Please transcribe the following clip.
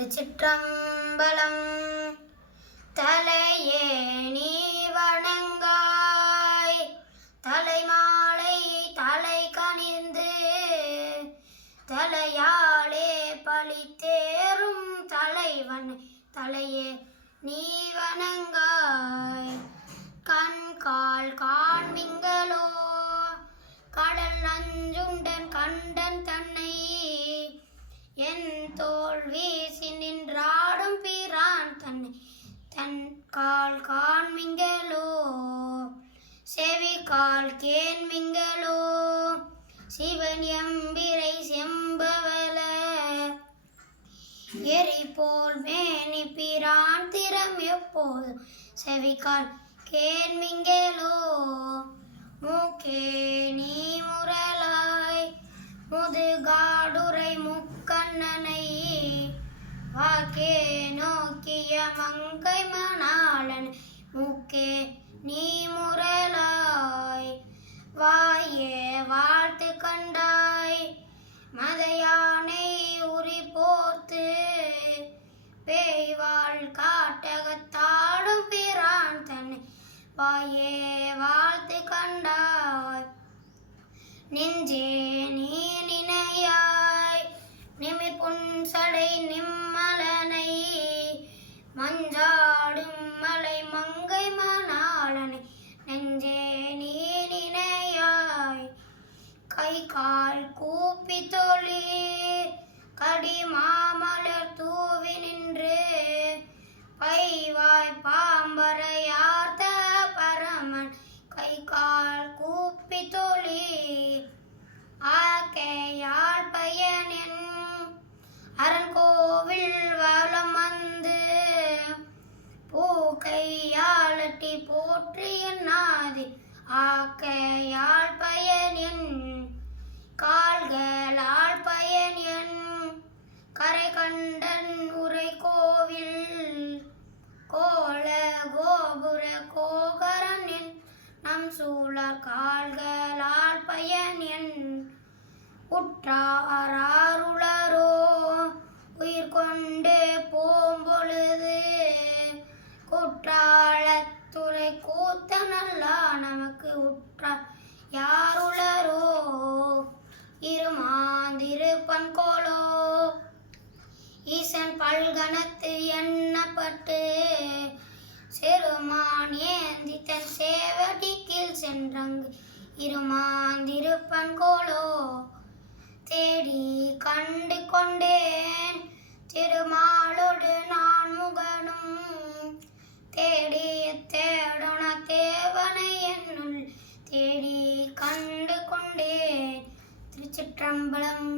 திருச்சிற்றம்பலம். தலையே நீ வணங்காய், தலைமாலை தலை கனிந்து, தலையாலே பழித்தேறும் தலைவன் தலையே நீ வணங்காய். கண் கால் காண்மிங்களோ கடல் நஞ்சுண்டன் கண்டன் தன்னை, என் தோல் வீசி நின்றாடும் பிரான் தன்னை தன் கால் காண்மிங்களோ. செவி கால் கேண்மிங்களோ சிவன் எம்பிரை செம்பவள, எரி போல் மேனி பிரான் திறம் எப்போதும் செவிகால் கேண்மிங்களோ. மூக்கே நீ முரலாய் முதுகாடுரை முக்கண்ணனை, வாக்கே நோக்கிய மங்கை மணாளன் மூக்கே நீ முரலாய். வாயே வாழ்த்து கண்டாய் மதையானை உரி போர்த்து, பேய்வாள் காட்டகத்தாடும் பிரான் தன்னை வாயே வாழ்த்து கண்டாய். நெஞ்சே நீ நினையாய் நிமிப்புன் சடை நிம்மலனை, மஞ்சாடும் மலை மங்கை மணாளனை நெஞ்சே நீ நினையாய். கை கால் கூப்பி தொழி கடி மாமலர் தூவி நின்று, பைவாய் பாம்பரையார்த்த பரமன் கை கால் கூப்பி தொழி. ஆக்கையாள் பயனின் அரண்கோவில் வலம் வந்து, பூக்கையாளட்டி போற்றிய நாதி ஆக்கையாள் பயனின் கால்களால் பயனின் கரை கண்டன் உரை கோவில், கோல கோபுர கோகரனின் நம் சூழ கால்களால் பயனின். உற்றாருளரோ உயிர் கொண்டு போம்பொழுது, குற்றாலத்துறை கூத்த நல்லா நமக்கு உற்றார் யாருளரோ. இருமாந்திருப்பன் கோலோ ஈசன் பல்கணத்து எண்ணப்பட்டு, செருமான் ஏந்தி தன் சேவடிக்கில் சென்றங்கு இருமாந்திருப்பன் கோலோ. தேடி கண்டு கொண்டேன் திருமாலோடு நான் முகனும், தேடிய தேடன தேவனை என்னுள் தேடி கண்டு கொண்டேன். திருச்சிற்றம்பலம்.